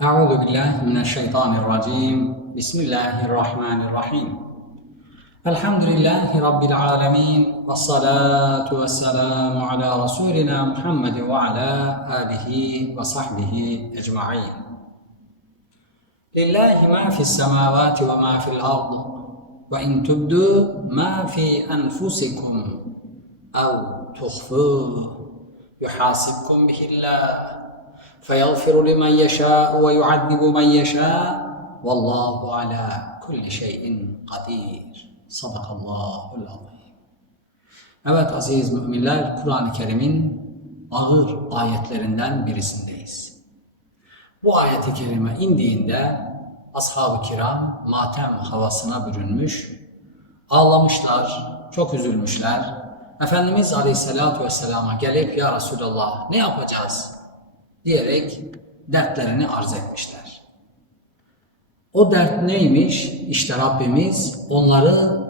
أعوذ بالله من الشيطان الرجيم. بسم الله الرحمن الرحيم. الحمد لله رب العالمين والصلاة والسلام على رسولنا محمد وعلى آله وصحبه أجمعين. لله ما في السماوات وما في الأرض وإن تبدوا ما في أنفسكم أو تخفوه يحاسبكم به الله. فيغفر لمن يشاء ويعذب من يشاء والله على كل شيء قدير صدق الله العظيم Evet aziz müminler Kur'an-ı Kerim'in ağır ayetlerinden birisindeyiz. Bu ayeti kerime indiğinde ashab-ı kiram matem havasına bürünmüş, ağlamışlar, çok üzülmüşler. Efendimiz Aleyhisselatü Vesselam'a gelip ya Resulallah ne yapacağız Diyerek dertlerini arz etmişler. O dert neymiş? İşte Rabbimiz onları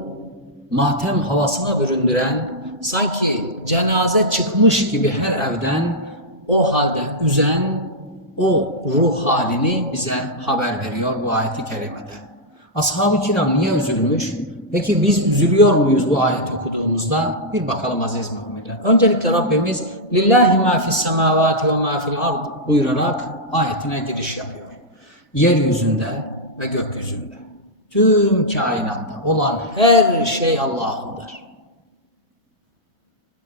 matem havasına büründüren, sanki cenaze çıkmış gibi her evden o halde üzen o ruh halini bize haber veriyor bu ayeti kerimede. Ashab-ı kiram niye üzülmüş? Peki biz üzülüyor muyuz bu ayeti okuduğumuzda? Bir bakalım aziz müminler. Öncelikle Rabbimiz Lillahi ma fis semavati ve ma fil ard buyurarak ayetine giriş yapıyor. Yeryüzünde ve gökyüzünde tüm kainatta olan her şey Allah'ındır.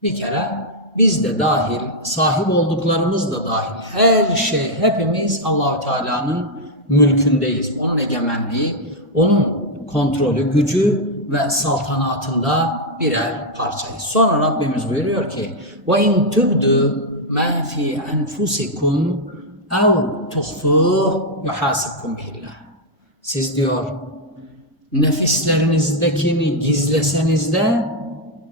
Bir kere biz de dahil, sahip olduklarımız da dahil her şey hepimiz Allahü Teala'nın mülkündeyiz. Onun egemenliği, onun kontrolü, gücü ve saltanatında birer parçayız. Sonra Rabbimiz buyuruyor ki: "Ve in tubdu ma fi enfusikum ev tuhfuh yuhasibkum bihillah." Siz diyor nefislerinizdekini gizleseniz de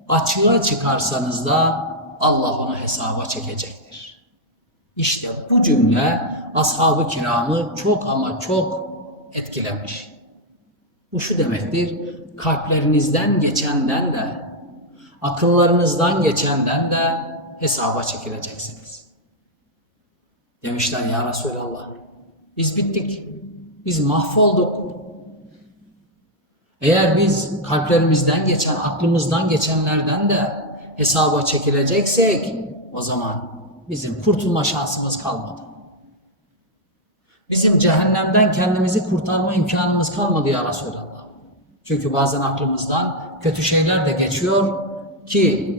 açığa çıkarsanız da Allah onu hesaba çekecektir. İşte bu cümle ashab-ı kiramı çok ama çok etkilemiş. Bu şu demektir, kalplerinizden geçenden de, akıllarınızdan geçenden de hesaba çekileceksiniz. Demişler ya Resulallah, biz bittik, biz mahvolduk. Eğer biz kalplerimizden geçen, aklımızdan geçenlerden de hesaba çekileceksek, o zaman bizim kurtulma şansımız kalmadı. Bizim cehennemden kendimizi kurtarma imkanımız kalmadı ya Resulallah. Çünkü bazen aklımızdan kötü şeyler de geçiyor ki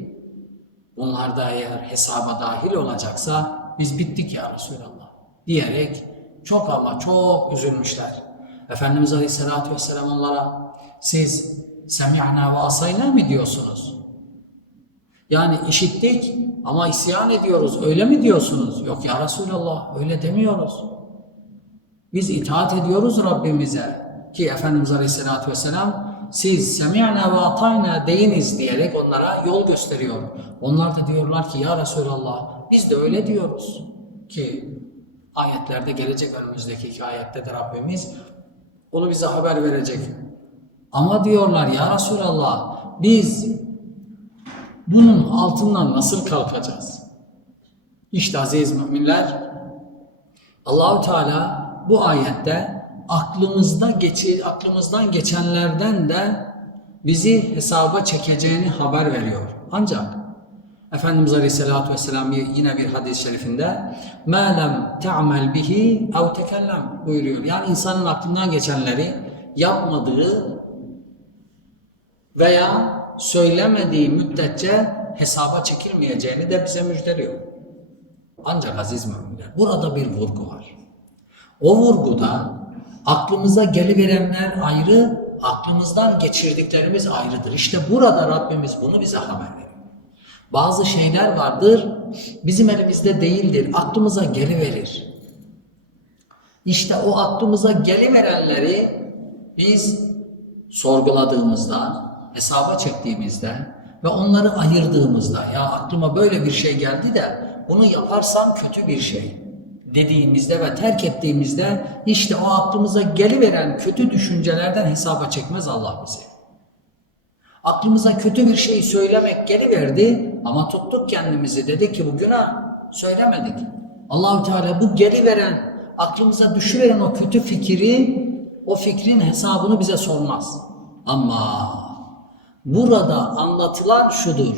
bunlar da eğer hesaba dahil olacaksa biz bittik ya Resulallah diyerek çok ama çok üzülmüşler. Efendimiz Aleyhisselatü Vesselam onlara siz semi'na ve asayna mı diyorsunuz? Yani işittik ama isyan ediyoruz öyle mi diyorsunuz? Yok ya Resulallah öyle demiyoruz. Biz itaat ediyoruz Rabbimize ki Efendimiz Aleyhisselatü Vesselam siz semi'na ve atayna deyiniz diyerek onlara yol gösteriyor. Onlar da diyorlar ki ya Resulallah biz de öyle diyoruz ki ayetlerde gelecek önümüzdeki iki ayette de Rabbimiz onu bize haber verecek. Ama diyorlar ya Resulallah biz bunun altından nasıl kalkacağız? İşte aziz müminler Allahu Teala bu ayette aklımızda geçi, aklımızdan geçenlerden de bizi hesaba çekeceğini haber veriyor. Ancak Efendimiz Aleyhisselatü Vesselam yine bir hadis-i şerifinde مَا لَمْ تَعْمَلْ بِهِ اَوْ تَكَلَّمْ buyuruyor. Yani insanın aklından geçenleri yapmadığı veya söylemediği müddetçe hesaba çekilmeyeceğini de bize müjdeliyor. Ancak aziz müminler burada bir vurgu var. O vurguda aklımıza geliverenler ayrı, aklımızdan geçirdiklerimiz ayrıdır. İşte burada Rabbimiz bunu bize haber veriyor. Bazı şeyler vardır, bizim elimizde değildir, aklımıza geliverir. İşte o aklımıza geliverenleri biz sorguladığımızda, hesaba çektiğimizde ve onları ayırdığımızda ya aklıma böyle bir şey geldi de bunu yaparsam kötü bir şey dediğimizde ve terk ettiğimizde işte o aklımıza geliveren kötü düşüncelerden hesaba çekmez Allah bizi. Aklımıza kötü bir şey söylemek geliverdi ama tuttuk kendimizi dedik ki bu günah söylemedik. Allahu Teala bu geliveren aklımıza düşüveren o kötü fikri, o fikrin hesabını bize sormaz. Ama burada anlatılan şudur.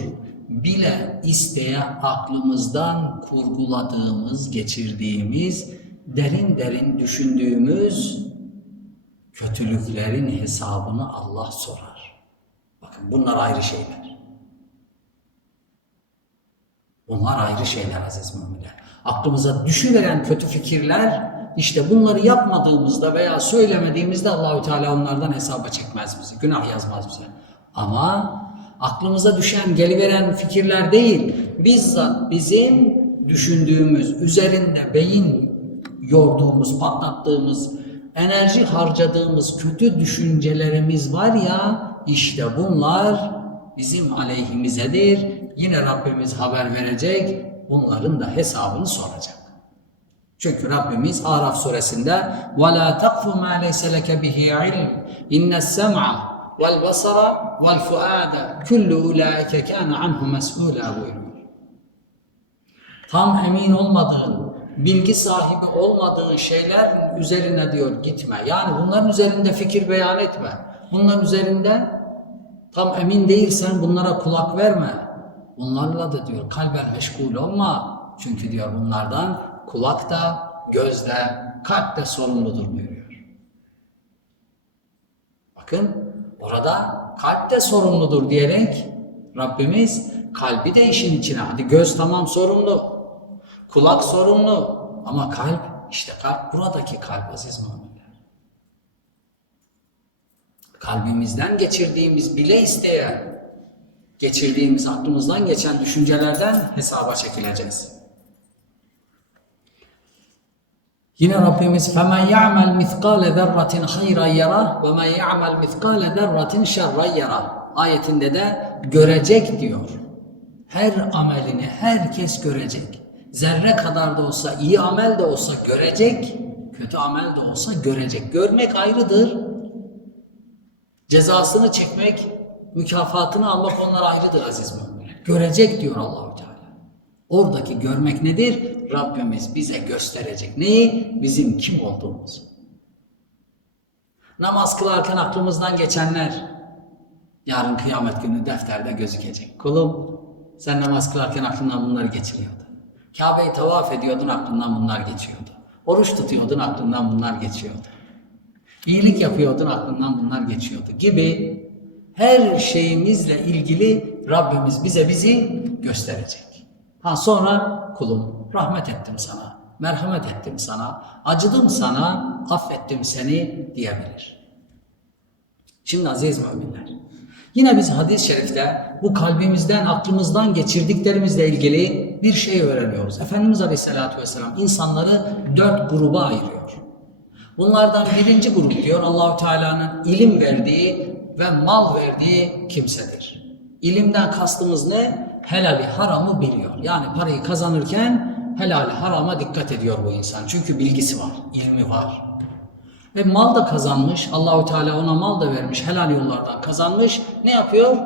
Bile isteye aklımızdan kurguladığımız, geçirdiğimiz, derin derin düşündüğümüz kötülüklerin hesabını Allah sorar. Bakın bunlar ayrı şeyler. Bunlar ayrı şeyler aziz müminler. Aklımıza düşüveren kötü fikirler işte bunları yapmadığımızda veya söylemediğimizde Allahü Teala onlardan hesaba çekmez bizi. Günah yazmaz bize. Ama aklımıza düşen, geliveren fikirler değil, bizzat bizim düşündüğümüz, üzerinde beyin yorduğumuz, patlattığımız, enerji harcadığımız kötü düşüncelerimiz var ya, işte bunlar bizim aleyhimizedir. Yine Rabbimiz haber verecek, bunların da hesabını soracak. Çünkü Rabbimiz Araf suresinde وَلَا تَقْفُ مَا لَيْسَ لَكَ بِهِ عِلْمٍ اِنَّ السَّمْعَ vel basara vel fuada kullu ulaike kana anhu mes'ula buyuruyor. Tam emin olmadığın, bilgi sahibi olmadığın şeyler üzerine diyor gitme. Yani bunların üzerinde fikir beyan etme. Bunların üzerinde tam emin değilsen bunlara kulak verme. Bunlarla da diyor kalben meşgul olma. Çünkü diyor bunlardan kulak da, göz de, kalp de sorumludur buyuruyor. Bakın orada kalp de sorumludur diyerek Rabbimiz kalbi de işin içine. Hadi göz tamam sorumlu, kulak sorumlu ama kalp işte kalp buradaki kalp aziz müminler. Kalbimizden geçirdiğimiz bile isteyen, geçirdiğimiz aklımızdan geçen düşüncelerden hesaba çekileceğiz. Yine Rabbimiz فَمَنْ يَعْمَلْ مِثْقَالَ ذَرَّةٍ خَيْرًا يَرَهُ وَمَنْ يَعْمَلْ مِثْقَالَ ذَرَّةٍ شَرًّا يَرَهُ Ayetinde de görecek diyor. Her amelini herkes görecek. Zerre kadar da olsa, iyi amel de olsa görecek, kötü amel de olsa görecek. Görmek ayrıdır. Cezasını çekmek, mükafatını almak onlar ayrıdır aziz müminler. Görecek diyor Allahu Teala. Oradaki görmek nedir? Rabbimiz bize gösterecek. Neyi? Bizim kim olduğumuzu. Namaz kılarken aklımızdan geçenler yarın kıyamet günü defterde gözükecek. Kulum sen namaz kılarken aklından bunlar geçiriyordu. Kabe'yi tavaf ediyordun aklından bunlar geçiyordu. Oruç tutuyordun aklından bunlar geçiyordu. İyilik yapıyordun aklından bunlar geçiyordu gibi her şeyimizle ilgili Rabbimiz bize bizi gösterecek. Ha sonra kulum rahmet ettim sana, merhamet ettim sana, acıdım sana, affettim seni diyebilir. Şimdi aziz müminler, yine biz hadis-i şerifte bu kalbimizden, aklımızdan geçirdiklerimizle ilgili bir şey öğreniyoruz. Efendimiz Aleyhisselatü Vesselam insanları dört gruba ayırıyor. Bunlardan birinci grup diyor Allahu Teala'nın ilim verdiği ve mal verdiği kimsedir. İlimden kastımız ne? Helali haramı biliyor. Yani parayı kazanırken helali harama dikkat ediyor bu insan. Çünkü bilgisi var, ilmi var. Ve mal da kazanmış. Allahu Teala ona mal da vermiş. Helal yollardan kazanmış. Ne yapıyor?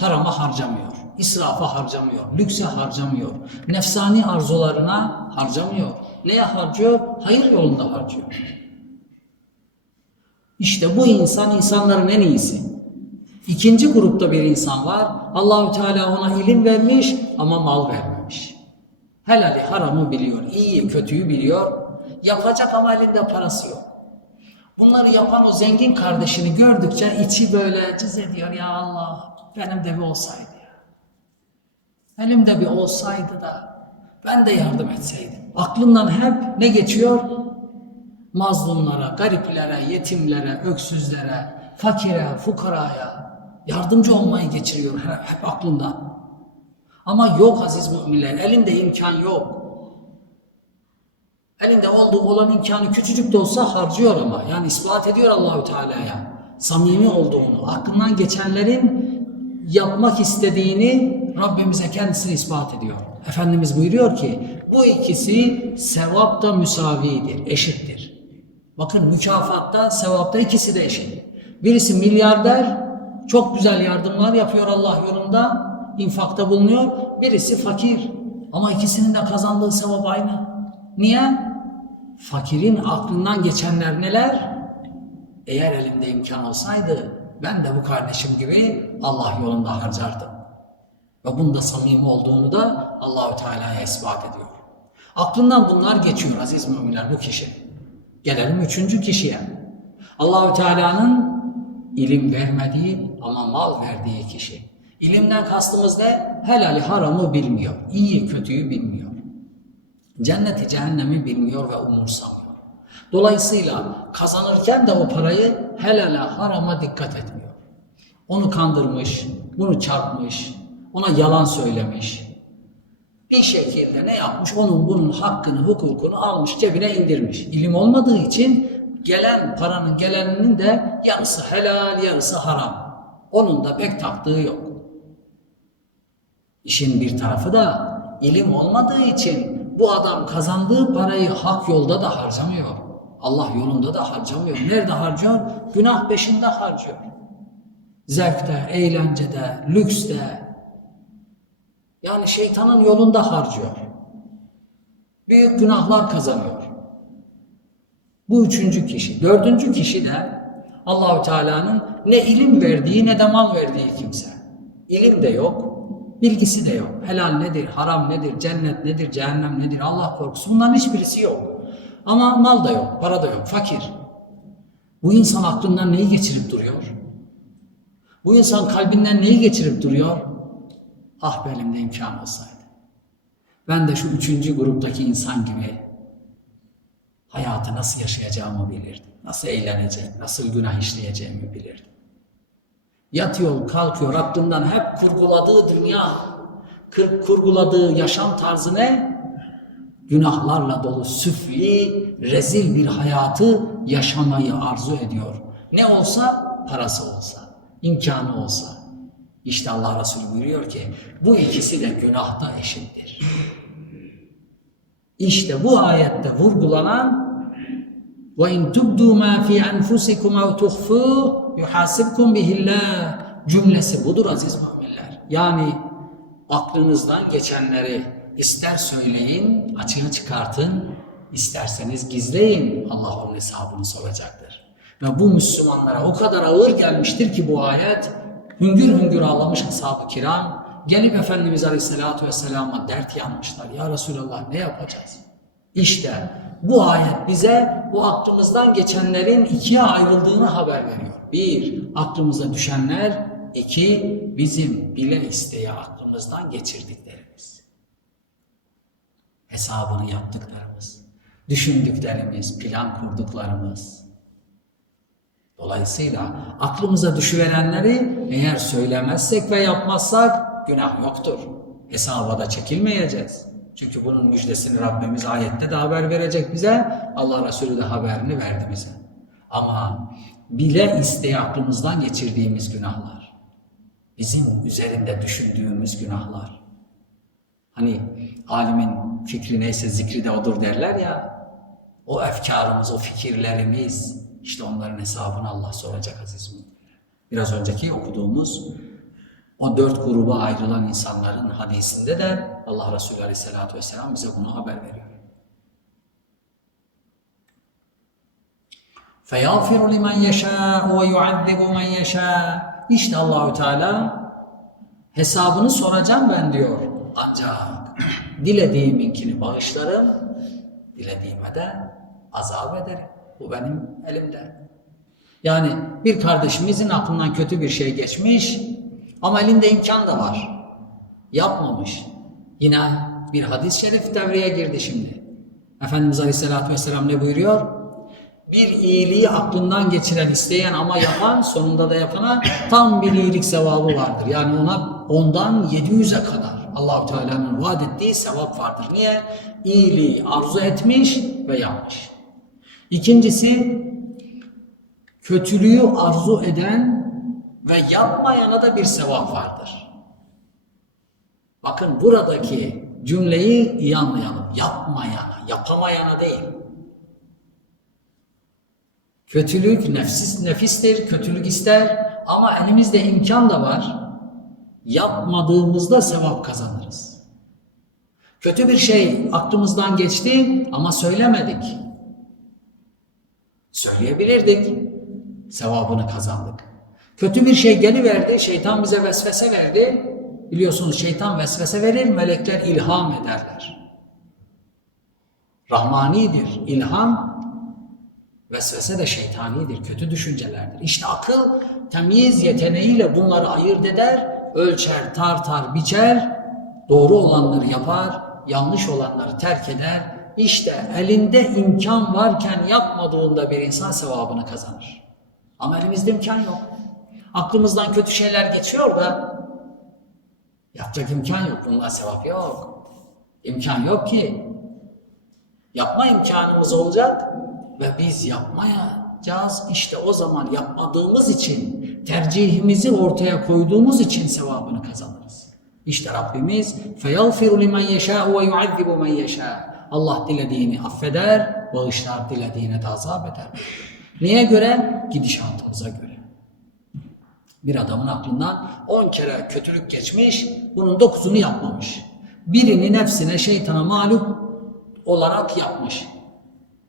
Harama harcamıyor. İsrafa harcamıyor. Lükse harcamıyor. Nefsani arzularına harcamıyor. Neye harcıyor? Hayır yolunda harcıyor. İşte bu insan insanların en iyisi. İkinci grupta bir insan var. Allahü Teala ona ilim vermiş ama mal vermemiş. Helali haramı biliyor, iyiyi kötüyü biliyor. Yapacak ama elinde parası yok. Bunları yapan o zengin kardeşini gördükçe içi böyle cız ediyor. Ya Allah benim de bir olsaydı ya. Elimde bir olsaydı da ben de yardım etseydim. Aklından hep ne geçiyor? Mazlumlara, gariplere, yetimlere, öksüzlere, fakire, fukaraya yardımcı olmayı geçiriyor hep, aklında. Ama yok aziz müminler, elinde imkan yok. Elinde olduğu olan imkanı küçücük de olsa harcıyor ama. Yani ispat ediyor Allahü Teala'ya. Samimi olduğunu, aklından geçenlerin yapmak istediğini Rabbimize kendisini ispat ediyor. Efendimiz buyuruyor ki bu ikisi sevapta müsavidir, eşittir. Bakın mükafatta, sevapta ikisi de eşit. Birisi milyarder, çok güzel yardımlar yapıyor Allah yolunda, infakta bulunuyor. Birisi fakir ama ikisinin de kazandığı sevap aynı. Niye? Fakirin aklından geçenler neler? Eğer elimde imkan olsaydı ben de bu kardeşim gibi Allah yolunda harcardım. Ve bunda samimi olduğunu da Allahü Teala'ya ispat ediyor. Aklından bunlar geçiyor aziz müminler bu kişi. Gelelim üçüncü kişiye. Allahü Teala'nın ilim vermediği ama mal verdiği kişi. İlimden kastımız ne? Helali haramı bilmiyor. İyi kötüyü bilmiyor. Cenneti cehennemi bilmiyor ve umursamıyor. Dolayısıyla kazanırken de o parayı helale harama dikkat etmiyor. Onu kandırmış, bunu çarpmış, ona yalan söylemiş. Bir şekilde ne yapmış? Onun bunun hakkını, hukukunu almış, cebine indirmiş. İlim olmadığı için gelen paranın geleninin de yarısı helal, yarısı haram. Onun da pek taktığı yok. İşin bir tarafı da ilim olmadığı için bu adam kazandığı parayı hak yolda da harcamıyor. Allah yolunda da harcamıyor. Nerede harcıyor? Günah peşinde harcıyor. Zevkte, eğlencede, lükste. Yani şeytanın yolunda harcıyor. Büyük günahlar kazanıyor. Bu üçüncü kişi. Dördüncü kişi de Allahü Teala'nın ne ilim verdiği ne de mal verdiği kimse. İlim de yok, bilgisi de yok. Helal nedir, haram nedir, cennet nedir, cehennem nedir, Allah korkusu bunların hiçbirisi yok. Ama mal da yok, para da yok, fakir. Bu insan aklından neyi geçirip duruyor? Bu insan kalbinden neyi geçirip duruyor? Ah be elimde imkan olsaydı. Ben de şu üçüncü gruptaki insan gibi hayatı nasıl yaşayacağımı bilirdim. Nasıl eğleneceğim, nasıl günah işleyeceğimi bilirdim. Yatıyor, kalkıyor, aklından hep kurguladığı dünya, kurguladığı yaşam tarzı ne? Günahlarla dolu süfli, rezil bir hayatı yaşamayı arzu ediyor. Ne olsa, parası olsa, imkanı olsa. İşte Allah Resulü buyuruyor ki, bu ikisi de günahta eşittir. İşte bu ayette vurgulanan ve in tubdu ma fi enfusikum ev tuhfu yuhasibkum bihillah cümlesi budur aziz müminler. Yani aklınızdan geçenleri ister söyleyin, açığa çıkartın, isterseniz gizleyin. Allah onun hesabını soracaktır. Ve bu Müslümanlara o kadar ağır gelmiştir ki bu ayet hüngür hüngür ağlamış ashab-ı kiram gelip Efendimiz Aleyhisselatü Vesselam'a dert yanmışlar. Ya Resulallah ne yapacağız? İşte bu ayet bize bu aklımızdan geçenlerin ikiye ayrıldığını haber veriyor. Bir, aklımıza düşenler. iki bizim bile isteye aklımızdan geçirdiklerimiz. Hesabını yaptıklarımız, düşündüklerimiz, plan kurduklarımız. Dolayısıyla aklımıza düşüverenleri eğer söylemezsek ve yapmazsak günah yoktur. Hesaba da çekilmeyeceğiz. Çünkü bunun müjdesini Rabbimiz ayette de haber verecek bize. Allah Resulü de haberini verdi bize. Ama bile isteye aklımızdan geçirdiğimiz günahlar. Bizim üzerinde düşündüğümüz günahlar. Hani alimin fikri neyse zikri de odur derler ya. O efkarımız, o fikirlerimiz işte onların hesabını Allah soracak aziz. Biraz önceki okuduğumuz o dört gruba ayrılan insanların hadisinde de Allah Resulü Aleyhisselatü Vesselam bize bunu haber veriyor. فَيَغْفِرُ لِمَنْ يَشَاءُ وَيُعَذِّبُ مَنْ يَشَاءُ İşte Allahü Teala hesabını soracağım ben diyor. Ancak dilediğiminkini bağışlarım, dilediğime de azap ederim. Bu benim elimde. Yani bir kardeşimizin aklından kötü bir şey geçmiş ama elinde imkan da var. Yapmamış. Yine bir hadis-i şerif devreye girdi şimdi. Efendimiz Aleyhisselatü Vesselam ne buyuruyor? Bir iyiliği aklından geçiren, isteyen ama yapan, sonunda da yapana tam bir iyilik sevabı vardır. Yani ona ondan 700'e kadar Allahu Teala'nın vaat ettiği sevap vardır. Niye? İyiliği arzu etmiş ve yapmış. İkincisi, kötülüğü arzu eden ve yapmayana da bir sevap vardır. Bakın buradaki cümleyi iyi anlayalım. Yapmayana, yapamayana değil. Kötülük nefsis, nefistir, kötülük ister ama elimizde imkan da var. Yapmadığımızda sevap kazanırız. Kötü bir şey aklımızdan geçti ama söylemedik. Söyleyebilirdik. Sevabını kazandık. Kötü bir şey geliverdi, şeytan bize vesvese verdi. Biliyorsunuz şeytan vesvese verir, melekler ilham ederler. Rahmanidir. İlham, vesvese de şeytanidir, kötü düşüncelerdir. İşte akıl temyiz yeteneğiyle bunları ayırt eder, ölçer, tartar, biçer, doğru olanları yapar, yanlış olanları terk eder. İşte elinde imkan varken yapmadığında bir insan sevabını kazanır. Ama elimizde imkan yok. Aklımızdan kötü şeyler geçiyor da yapacak imkan yok. Bunlar sevap yok. İmkan yok ki. Yapma imkanımız olacak ve biz yapmayacağız. İşte o zaman yapmadığımız için, tercihimizi ortaya koyduğumuz için sevabını kazanırız. İşte Rabbimiz فَيَغْفِرُ لِمَنْ يَشَاءُ وَيُعَذِّبُ مَنْ يَشَاءُ Allah dilediğini affeder, bağışlar, dilediğine de azap eder. Neye göre? Gidişatımıza göre. Bir adamın aklından on kere kötülük geçmiş, bunun dokuzunu yapmamış. Birini nefsine, şeytana mağlup olarak yapmış.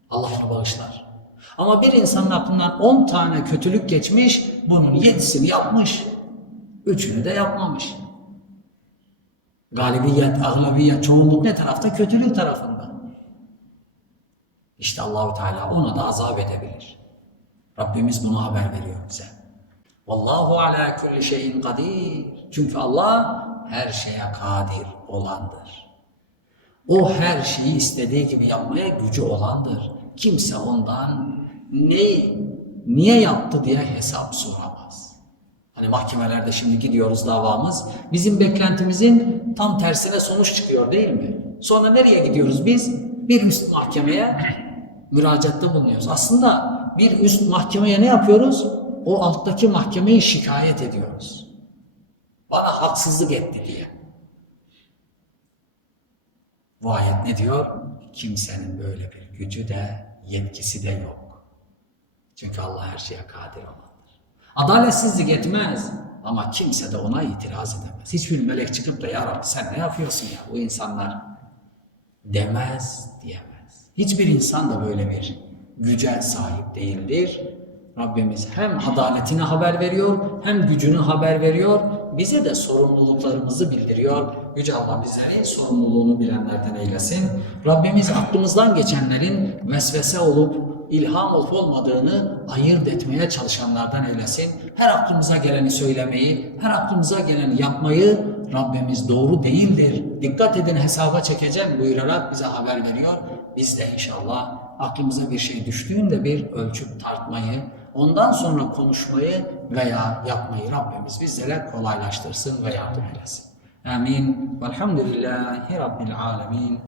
Allah onu bağışlar. Ama bir insanın aklından on tane kötülük geçmiş, bunun yedisini yapmış. Üçünü de yapmamış. Galibiyet, ağlabiyet, çoğunluk ne tarafta? Kötülük tarafında. İşte Allahu Teala ona da azap edebilir. Rabbimiz bunu haber veriyor bize. Vallahu ala kulli şeyin kadir. Çünkü Allah her şeye kadir olandır. O her şeyi istediği gibi yapmaya gücü olandır. Kimse ondan ne, niye yaptı diye hesap soramaz. Hani mahkemelerde şimdi gidiyoruz davamız. Bizim beklentimizin tam tersine sonuç çıkıyor değil mi? Sonra nereye gidiyoruz biz? Bir üst mahkemeye müracaatta bulunuyoruz. Aslında bir üst mahkemeye ne yapıyoruz? O alttaki mahkemeyi şikayet ediyoruz. Bana haksızlık etti diye. Bu ayet ne diyor? Kimsenin böyle bir gücü de yetkisi de yok. Çünkü Allah her şeye kadir olandır. Adaletsizlik etmez ama kimse de ona itiraz edemez. Hiçbir melek çıkıp da ya Rabbi sen ne yapıyorsun ya bu insanlar demez diyemez. Hiçbir insan da böyle bir güce sahip değildir. Rabbimiz hem adaletini haber veriyor hem gücünü haber veriyor. Bize de sorumluluklarımızı bildiriyor. Yüce Allah bizleri sorumluluğunu bilenlerden eylesin. Rabbimiz aklımızdan geçenlerin vesvese olup ilham olup olmadığını ayırt etmeye çalışanlardan eylesin. Her aklımıza geleni söylemeyi, her aklımıza geleni yapmayı Rabbimiz doğru değildir. Dikkat edin hesaba çekeceğim buyurarak bize haber veriyor. Biz de inşallah aklımıza bir şey düştüğünde bir ölçüp tartmayı, ondan sonra konuşmayı veya yapmayı Rabbimiz bizlere kolaylaştırsın ve yardım eylesin. Amin. Velhamdülillahi Rabbil alemin.